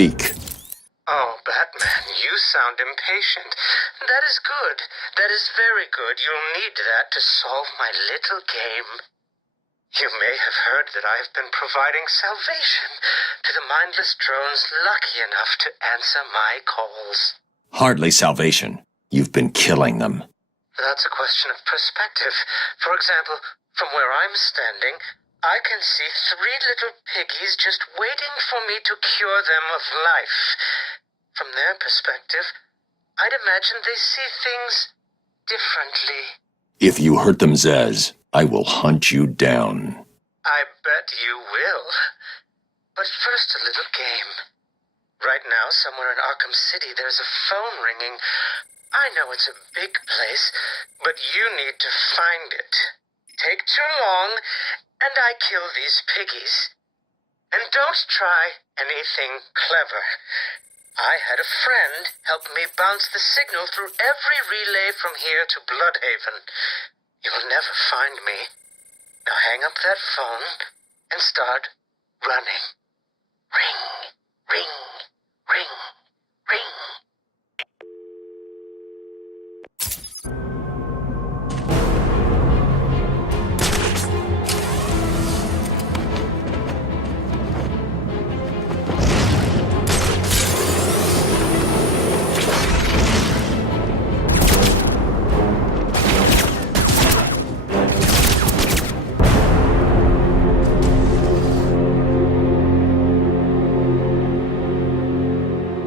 Speak. Oh, Batman, you sound impatient. That is good. That is very good. You'll need that to solve my little game. You may have heard that I've been providing salvation to the mindless drones lucky enough to answer my calls. Hardly salvation. You've been killing them. That's a question of perspective. For example, from where I'm standing, I can see 3 little piggies just waiting for me to cure them of life. From their perspective, I'd imagine they see things differently. If you hurt them, Zez, I will hunt you down. I bet you will. But first, a little game. Right now, somewhere in Arkham City, there's a phone ringing. I know it's a big place, but you need to find it. Take too long, and I kill these piggies. And don't try anything clever. I had a friend help me bounce the signal through every relay from here to Bloodhaven. You'll never find me. Now hang up that phone and start running. Ring, ring, ring, ring.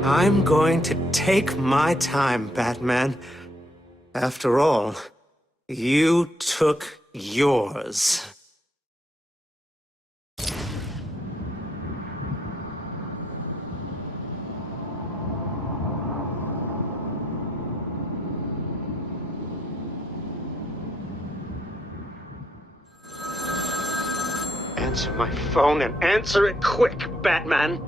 I'm going to take my time, Batman. After all, you took yours. Answer my phone and answer it quick, Batman.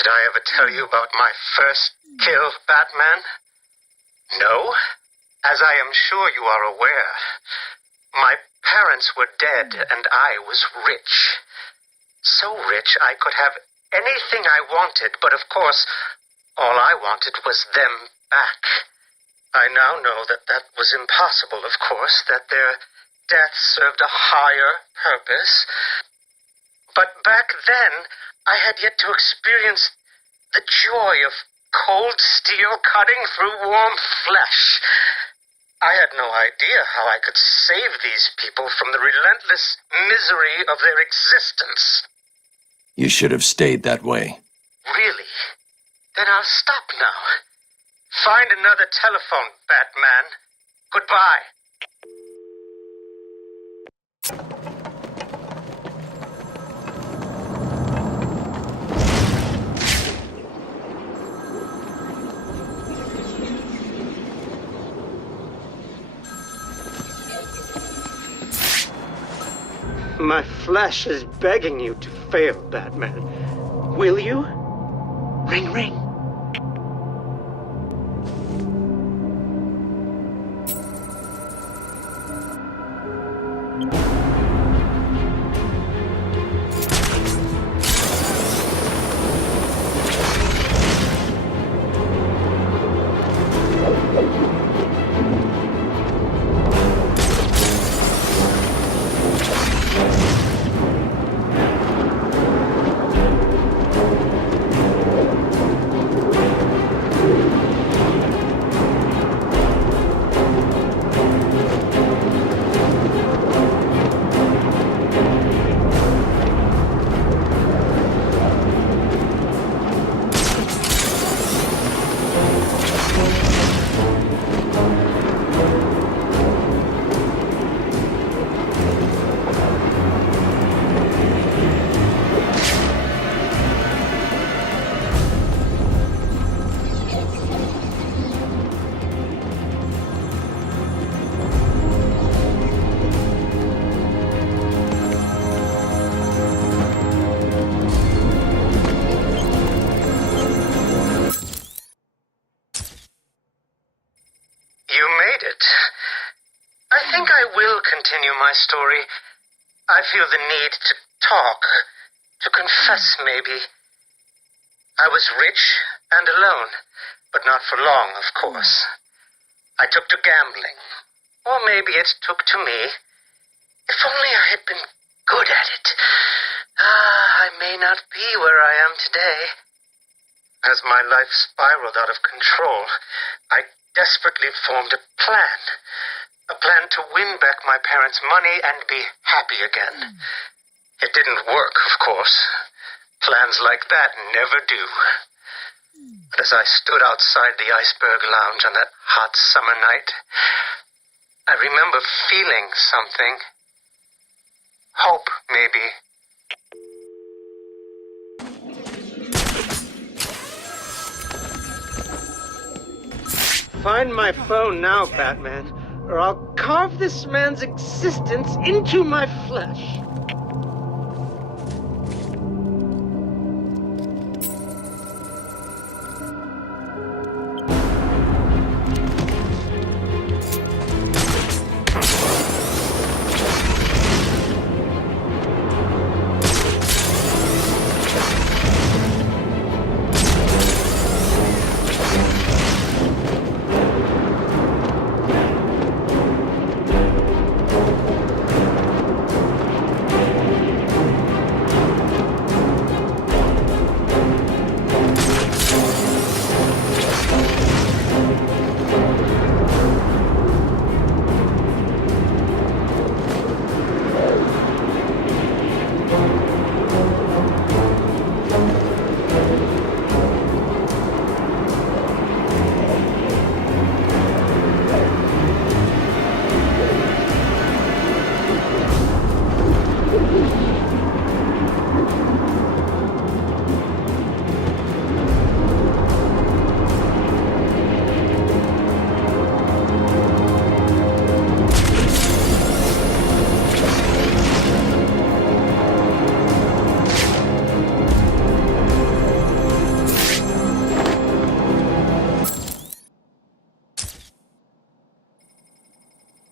Did I ever tell you about my first kill, Batman? No? As I am sure you are aware, my parents were dead and I was rich. So rich I could have anything I wanted, but of course, all I wanted was them back. I now know that that was impossible, of course, that their death served a higher purpose. But back then, I had yet to experience the joy of cold steel cutting through warm flesh. I had no idea how I could save these people from the relentless misery of their existence. You should have stayed that way. Really? Then I'll stop now. Find another telephone, Batman. Goodbye. My flesh is begging you to fail, Batman. Will you? Ring, ring. it. I think I will continue my story. I feel the need to talk, to confess maybe. I was rich and alone, but not for long, of course. I took to gambling, or maybe it took to me. If only I had been good at it. I may not be where I am today. As my life spiraled out of control, I desperately formed a plan. A plan to win back my parents' money and be happy again. It didn't work, of course. Plans like that never do. But as I stood outside the Iceberg Lounge on that hot summer night, I remember feeling something. Hope, maybe. Find my phone now, Batman, or I'll carve this man's existence into my flesh.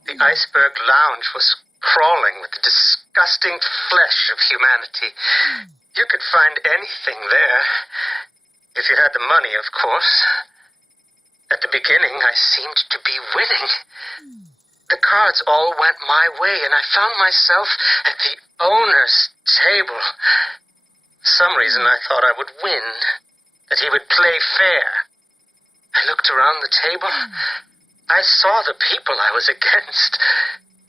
The Iceberg Lounge was crawling with the disgusting flesh of humanity. You could find anything there. If you had the money, of course. At the beginning, I seemed to be winning. The cards all went my way, and I found myself at the owner's table. For some reason, I thought I would win, that he would play fair. I looked around the table. I saw the people I was against.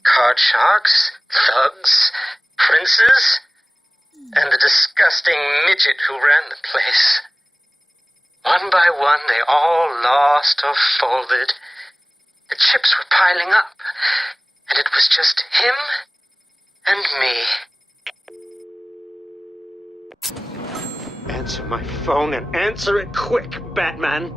Card sharks, thugs, princes, and the disgusting midget who ran the place. One by one, they all lost or folded. The chips were piling up, and it was just him and me. Answer my phone and answer it quick, Batman.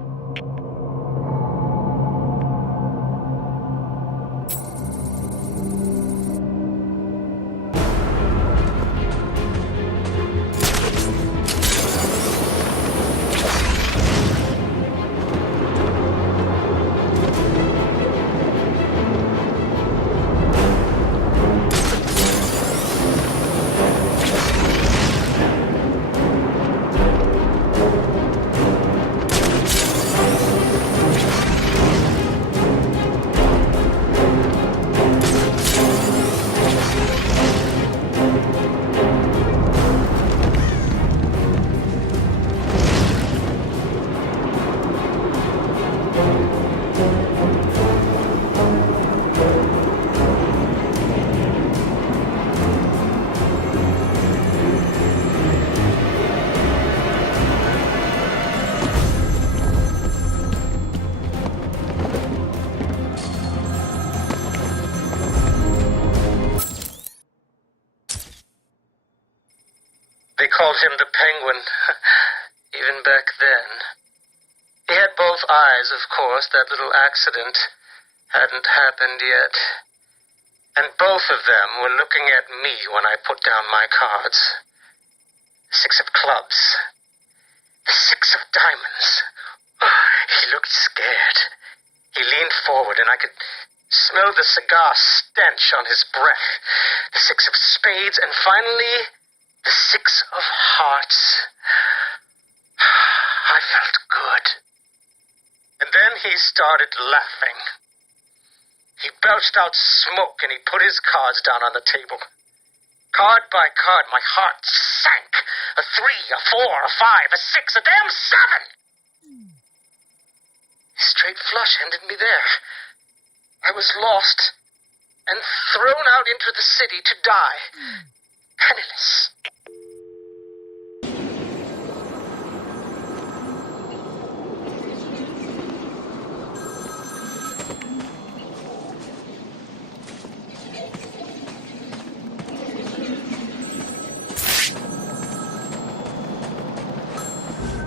They called him the Penguin, even back then. He had both eyes, of course. That little accident hadn't happened yet. And both of them were looking at me when I put down my cards. The 6 of clubs. The 6 of diamonds. He looked scared. He leaned forward and I could smell the cigar stench on his breath. The 6 of spades, and finally, the 6 of hearts. I felt good. And then he started laughing. He belched out smoke and he put his cards down on the table. Card by card, my heart sank. A 3, a 4, a 5, a 6, a damn 7! A straight flush ended me there. I was lost and thrown out into the city to die, penniless.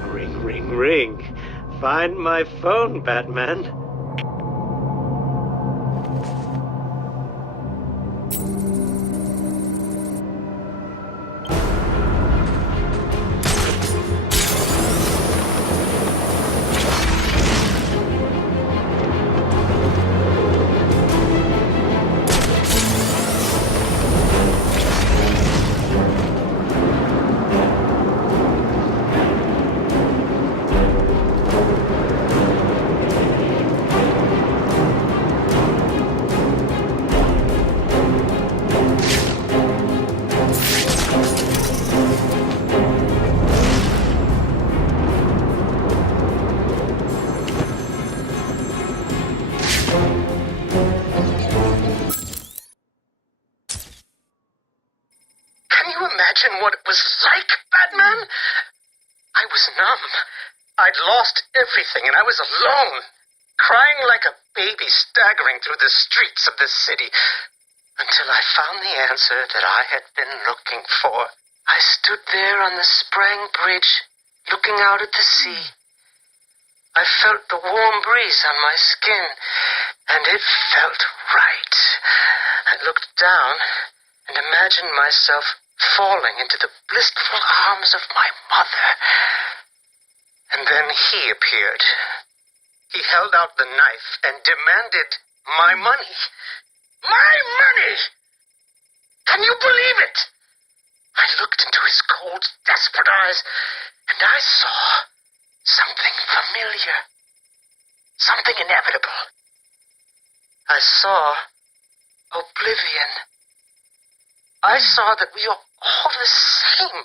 Ring, ring, ring. Find my phone, Batman. Imagine what it was like, Batman? I was numb. I'd lost everything, and I was alone, crying like a baby staggering through the streets of the city, until I found the answer that I had been looking for. I stood there on the Sprang Bridge, looking out at the sea. I felt the warm breeze on my skin, and it felt right. I looked down and imagined myself falling into the blissful arms of my mother. And then he appeared. He held out the knife and demanded my money. My money! Can you believe it? I looked into his cold, desperate eyes, and I saw something familiar. Something inevitable. I saw oblivion. I saw that we are all the same,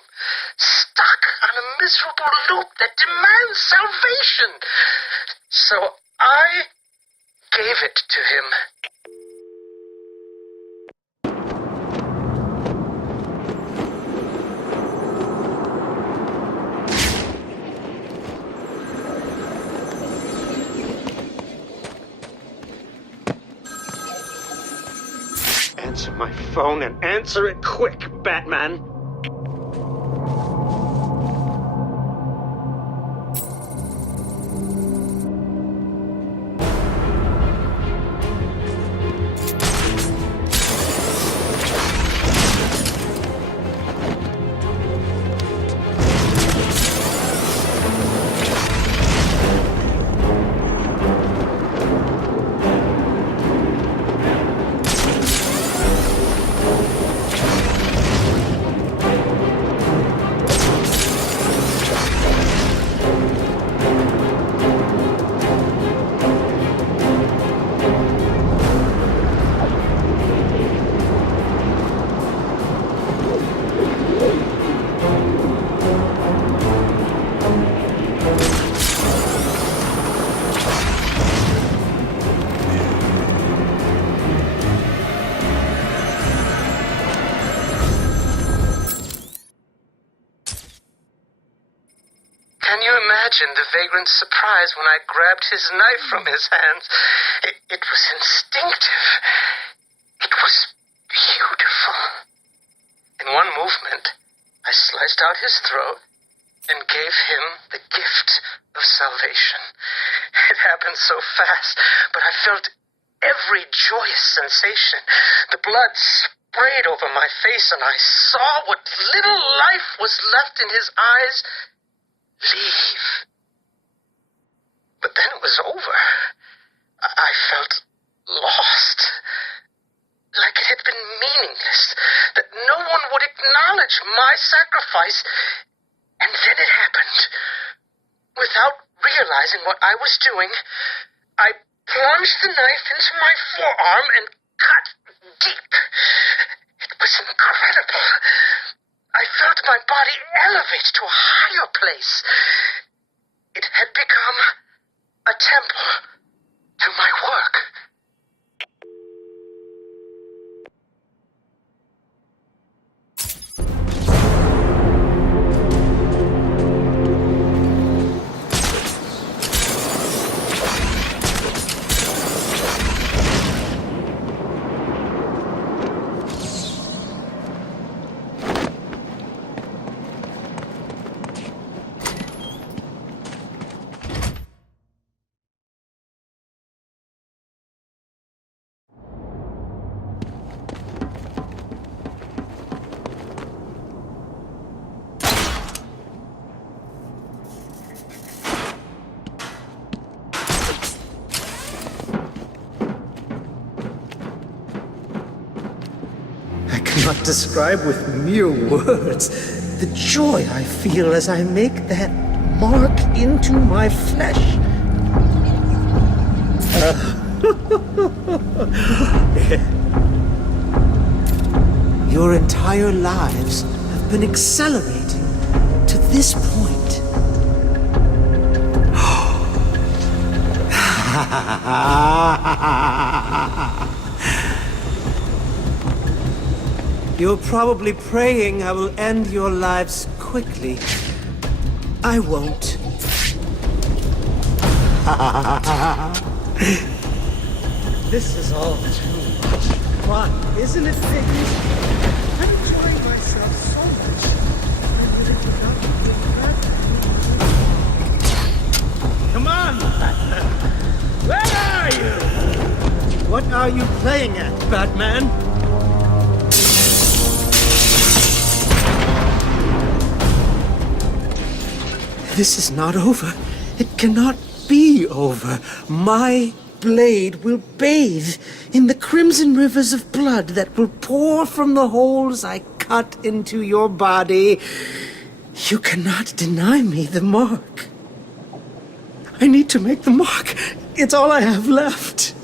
stuck on a miserable loop that demands salvation. So I gave it to him. Answer my phone and answer it quick, Batman. Can you imagine the vagrant's surprise when I grabbed his knife from his hands? It was instinctive. It was beautiful. In one movement, I sliced out his throat and gave him the gift of salvation. It happened so fast, but I felt every joyous sensation. The blood sprayed over my face, and I saw what little life was left in his eyes leave. But then it was over. I felt my sacrifice. And then it happened. Without realizing what I was doing, I plunged the knife into my forearm and cut deep. It was incredible. I felt my body elevate to a higher place. It had become a temple to my work. Cannot describe with mere words the joy I feel as I make that mark into my flesh. Your entire lives have been accelerating to this point. You're probably praying I will end your lives quickly. I won't. This is all too much fun, isn't it, Piggy? I'm enjoying myself so much. I really forgot to Come on! Where are you? What are you playing at, Batman? This is not over. It cannot be over. My blade will bathe in the crimson rivers of blood that will pour from the holes I cut into your body. You cannot deny me the mark. I need to make the mark. It's all I have left.